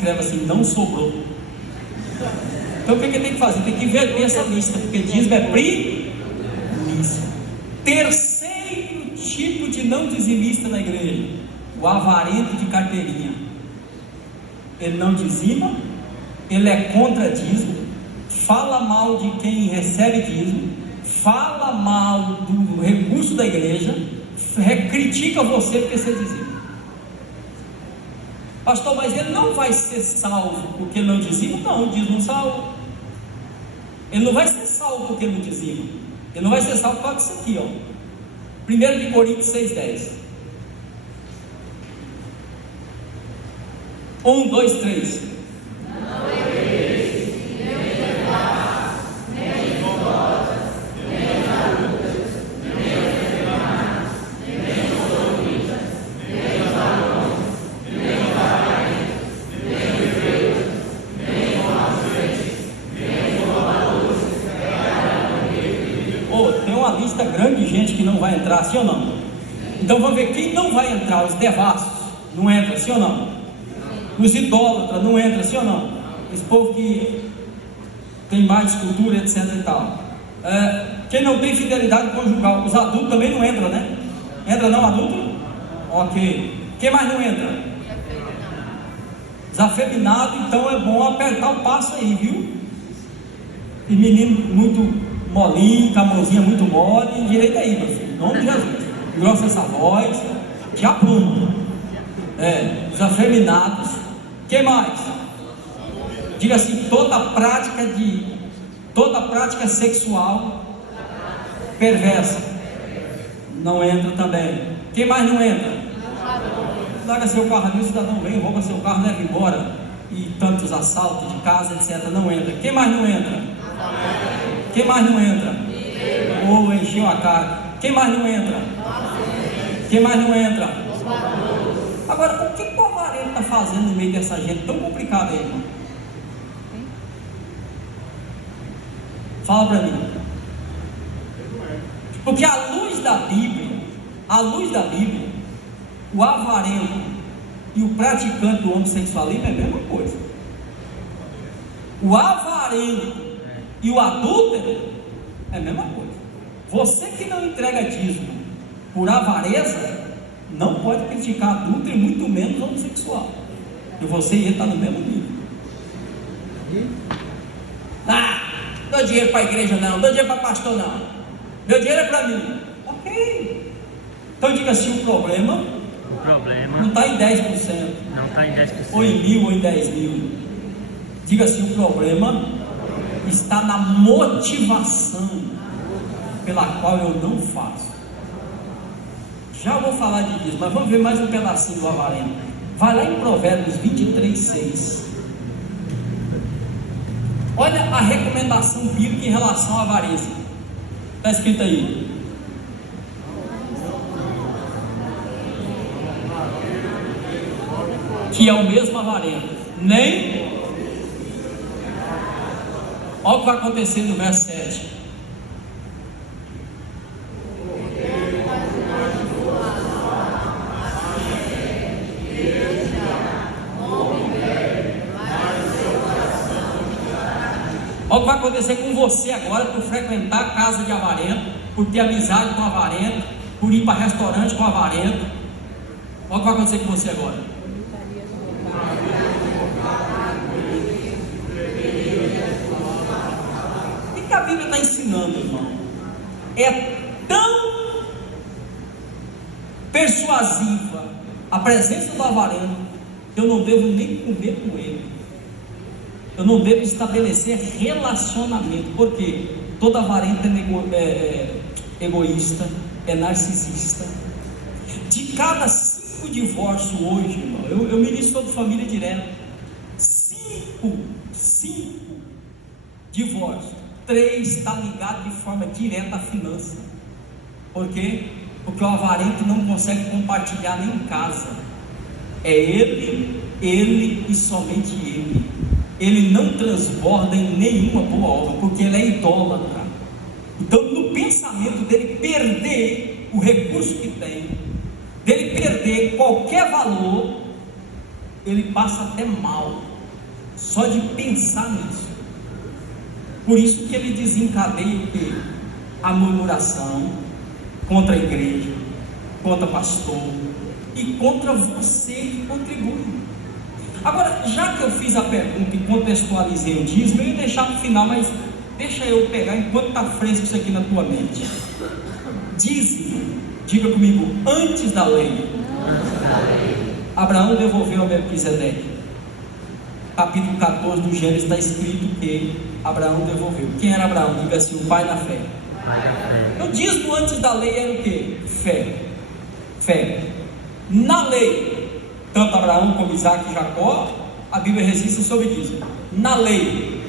escreve assim: não sobrou. Então o que tem que fazer? Tem que inverter essa lista, porque dízimo é primícia. Terceiro tipo de não dizimista na igreja: o avarento de carteirinha. Ele não dizima, ele é contra dízimo, fala mal de quem recebe dízimo, fala mal do recurso da igreja, critica você porque você dizima. Pastor, mas ele não vai ser salvo porque ele não dizima? Não, o dízimo não salva. Ele não vai ser salvo porque ele não dizima. Ele não vai ser salvo por causa disso aqui, ó. 1 Coríntios 6,10. 1, 2, 3. Não erreis, nem levadas, nem idólatras, nem adúlteras, nem efeminadas, nem sodomitas, nem varões, nem avarentos, nem bebedores, nem malditos, nem roubadores, Tem uma lista grande de gente que não vai entrar, sim ou não? Então vamos ver quem não vai entrar. Os devassos não entra, sim ou não? Os idólatras não entram, sim ou não? Esse povo que tem mais cultura, etc e tal. Quem não tem fidelidade conjugal, os adultos também não entram, né? Entra não, adulto? Ok. Quem mais não entra? Os afeminados. Então é bom apertar o passo aí, viu? E menino muito molinho, com a mãozinha muito mole, direito aí, meu filho, em nome de Jesus. Grossa essa voz, te apruma. Os afeminados. Quem mais? Diga assim: toda prática sexual perversa não entra também. Quem mais não entra? Larga seu carro ali, o cidadão vem, rouba seu carro, leva embora, e tantos assaltos de casa, etc. Não entra. Quem mais não entra? Quem mais não entra? Encheu a cara. Quem mais não entra? Quem mais não entra? Agora, o que o avarento está fazendo no meio dessa gente tão complicada aí, irmão? Fala para mim. Porque à luz da Bíblia, o avarento e o praticante do homossexualismo é a mesma coisa. O avarento e o adúltero é a mesma coisa. Você que não entrega dízimo por avareza não pode criticar adúltero e muito menos homossexual. E você ia estar no mesmo nível. Dou dinheiro para a igreja não, dou dinheiro para pastor não. Meu dinheiro é para mim. Ok. Então diga assim: o problema não está em 10%. Não está em 10%. Ou em 1.000 ou em 10.000. Diga assim: o problema está na motivação pela qual eu não faço. Já vou falar de dízimo, mas vamos ver mais um pedacinho do avarento. Vai lá em Provérbios 23:6. Olha a recomendação bíblica em relação à avareza. Está escrito aí: que é o mesmo avarento, nem. Olha o que vai acontecer no verso 7. Olha o que vai acontecer com você agora por frequentar a casa de avarento, por ter amizade com avarento, por ir para restaurante com avarento. Olha o que vai acontecer com você agora. O que a Bíblia está ensinando, irmão? É tão persuasiva a presença do avarento que eu não devo nem comer com ele. Eu não devo estabelecer relacionamento, porque todo avarento é egoísta, é narcisista. De cada 5 divórcios hoje, irmão, eu ministro sobre família direta. 5 divórcios, 3 está ligado de forma direta à finança. Por quê? Porque o avarento não consegue compartilhar nem em casa. É ele e somente ele. Ele não transborda em nenhuma boa obra, porque ele é idólatra. Então, no pensamento dele perder o recurso que tem, dele perder qualquer valor, ele passa até mal. só de pensar nisso. Por isso que ele desencadeia o quê? A murmuração contra a igreja, contra o pastor e contra você que contribui. Agora, já que eu fiz a pergunta e contextualizei o dízimo, eu ia deixar para o final, mas deixa eu pegar enquanto está fresco isso aqui na tua mente. Dízimo, diga comigo, antes da lei, Abraão devolveu a Melquisedeque. Capítulo 14 do Gênesis está escrito que Abraão devolveu. Quem era Abraão? Diga assim, o pai na fé. O dízimo antes da lei era o que? Fé. Na lei, tanto Abraão como Isaac e Jacó, a Bíblia registra sobre dízimo. Na lei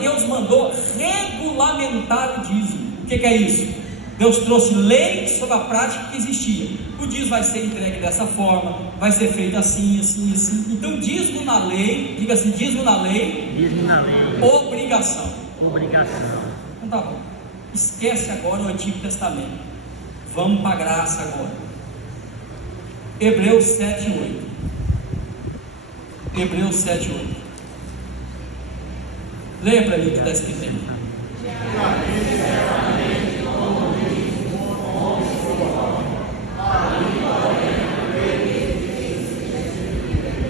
Deus mandou regulamentar o dízimo. O que é isso? Deus trouxe lei sobre a prática que existia. O dízimo vai ser entregue dessa forma, vai ser feito assim. Então, dízimo na lei, diga assim, dízimo na lei, obrigação. Então tá bom. Esquece agora o Antigo Testamento. Vamos para a graça agora. Hebreus 7:8. Hebreus 7:8. Leia para mim o que está escrito aí.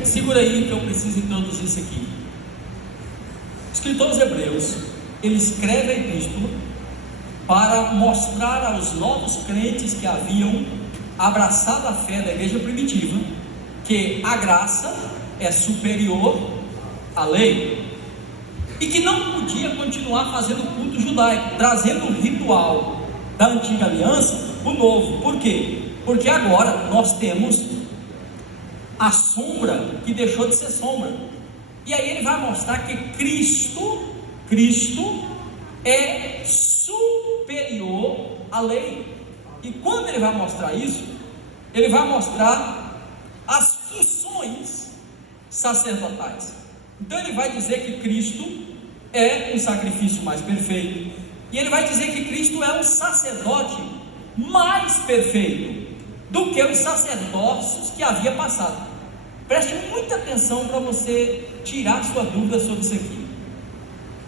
Segura aí que eu preciso introduzir isso aqui. Os escritores hebreus, ele escreve a epístola para mostrar aos novos crentes que haviam abraçado a fé da igreja primitiva que a graça é superior à lei e que não podia continuar fazendo culto judaico, trazendo o ritual da antiga aliança o novo. Por quê? Porque agora nós temos a sombra que deixou de ser sombra. E aí ele vai mostrar que Cristo é superior à lei. E quando ele vai mostrar isso, ele vai mostrar as funções sacerdotais. Então ele vai dizer que Cristo é um sacrifício mais perfeito, e ele vai dizer que Cristo é um sacerdote mais perfeito do que os sacerdócios que havia passado. Preste muita atenção para você tirar sua dúvida sobre isso aqui.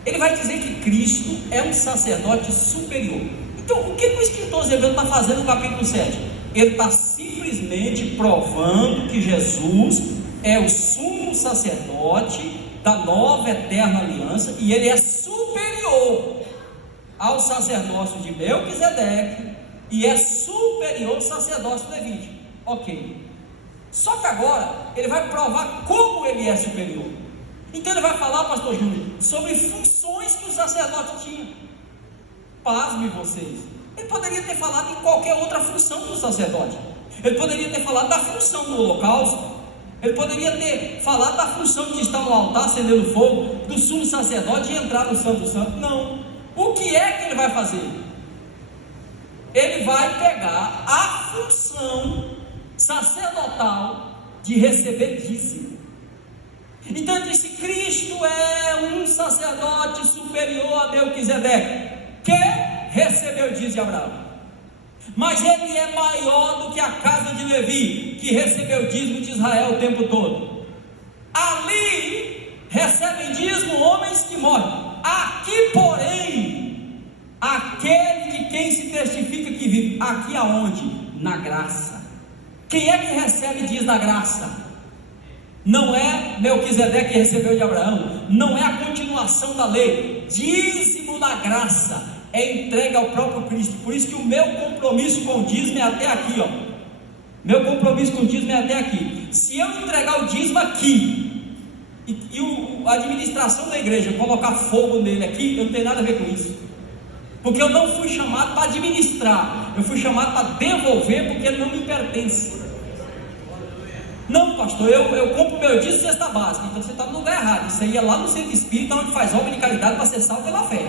Ele vai dizer que Cristo é um sacerdote superior. Então, o que o escritor Hebreus está fazendo no capítulo 7? Ele está simplesmente provando que Jesus é o sumo sacerdote da nova eterna aliança, e ele é superior ao sacerdócio de Melquisedeque, e é superior ao sacerdócio levítico. Ok. Só que agora ele vai provar como ele é superior. Então ele vai falar, pastor Júnior, sobre funções que o sacerdote tinha. Pasme vocês. Ele poderia ter falado em qualquer outra função do sacerdote. Ele poderia ter falado da função do holocausto. Ele poderia ter falado da função de estar no altar acendendo fogo, do sumo sacerdote e entrar no Santo Santo. Não. O que é que ele vai fazer? Ele vai pegar a função sacerdotal de receber dízimo. Então ele disse: Cristo é um sacerdote superior a Melquisedeque, que recebeu dízimo de Abraão, mas ele é maior do que a casa de Levi, que recebeu dízimo de Israel o tempo todo. Ali recebem dízimo homens que morrem. Aqui, porém, aquele de quem se testifica que vive. Aqui aonde? Na graça. Quem é que recebe dízimo na graça? Não é Melquisedeque que recebeu de Abraão, não é a continuação da lei. Dízimo na graça é entregue ao próprio Cristo. Por isso que o meu compromisso com o dízimo é até aqui, ó. Meu compromisso com o dízimo é até aqui. Se eu entregar o dízimo aqui e a administração da igreja colocar fogo nele aqui, eu não tenho nada a ver com isso. Porque eu não fui chamado para administrar, eu fui chamado para devolver, porque ele não me pertence. Não, pastor, eu compro meu dízimo de cesta básica. Então você está no lugar errado. Isso aí é lá no centro espírita, onde faz obra de caridade para ser salvo pela fé.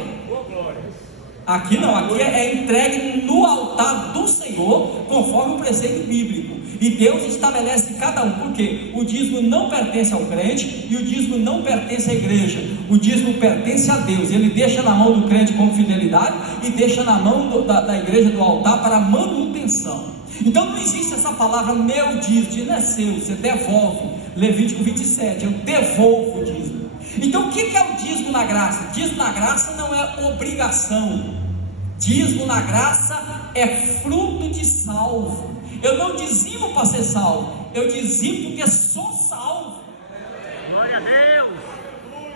Aqui não, aqui é entregue no altar do Senhor, conforme o preceito bíblico. E Deus estabelece cada um, porque o dízimo não pertence ao crente e o dízimo não pertence à igreja. O dízimo pertence a Deus. Ele deixa na mão do crente com fidelidade e deixa na mão da igreja do altar para manutenção. Então não existe essa palavra meu dízimo, não é seu, você devolve. Levítico 27, eu devolvo o dízimo. Então o que é o dízimo na graça? Dízimo na graça não é obrigação. Dízimo na graça é fruto de salvo. Eu não dizimo para ser salvo, eu dizimo porque sou salvo. Glória a Deus.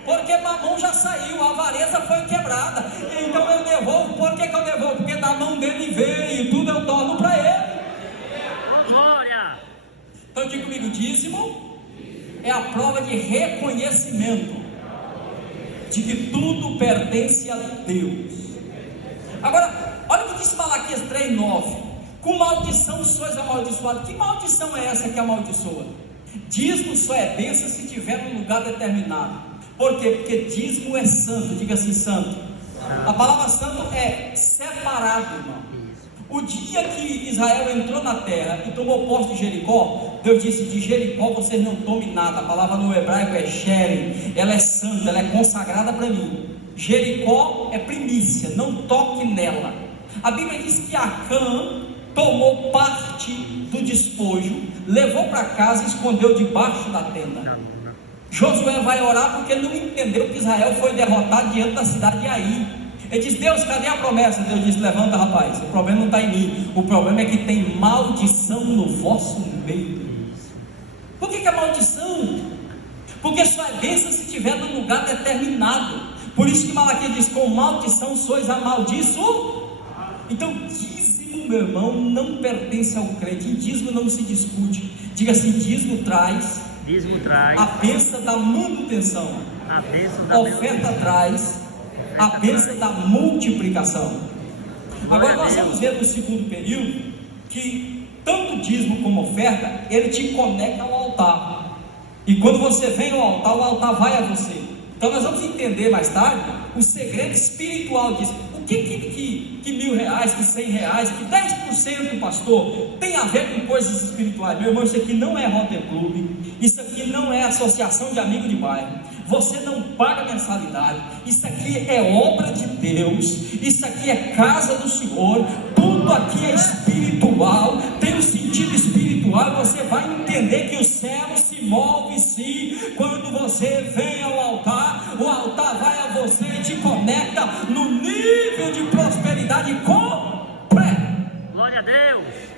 Porque mamão já saiu, a avareza foi quebrada. Então eu devolvo. Por que eu devolvo? Porque da mão dele veio, tudo eu torno para ele. Glória. Então diga comigo, dízimo é a prova de reconhecimento de que tudo pertence a Deus. Agora, olha o que diz Malaquias 3:9: com maldição sois amaldiçoados. Que maldição é essa que amaldiçoa? Dízimo só é bênção se estiver num lugar determinado. Por quê? Porque dízimo é santo. Diga assim, santo. A palavra santo é separado, irmão. O dia que Israel entrou na terra e tomou posse de Jericó, Deus disse: de Jericó vocês não tomem nada. A palavra no hebraico é sherem. Ela é santa, ela é consagrada para mim. Jericó é primícia, não toque nela. A Bíblia diz que Acã tomou parte do despojo, levou para casa e escondeu debaixo da tenda. Josué vai orar porque ele não entendeu que Israel foi derrotado diante da cidade de Ai. Ele diz: Deus, cadê a promessa? Deus disse: levanta, rapaz, o problema não está em mim, o problema é que tem maldição no vosso meio. Por que é maldição? Porque só é bênção se estiver num lugar determinado. Por isso que Malaquias diz: com maldição sois amaldiçoados. Então dízimo, meu irmão, não pertence ao crente. Em dízimo não se discute. Diga assim: dízimo traz a bênção da manutenção, a oferta traz a bênção da multiplicação. Agora nós vamos ver no segundo período que tanto dízimo como oferta, ele te conecta ao altar. E quando você vem ao altar, o altar vai a você. Então nós vamos entender mais tarde o segredo espiritual disso. O que R$1.000, que R$100, que 10%, pastor, tem a ver com coisas espirituais? Meu irmão, isso aqui não é Rotary Club, isso aqui não é associação de amigos de bairro, você não paga mensalidade, isso aqui é obra de Deus, isso aqui é casa do Senhor, tudo aqui é espiritual, tem um sentido espiritual. Você vai entender que o céu se move sim, quando você vem ao altar, o altar vai a você e te conecta no nível de prosperidade completo. Glória a Deus.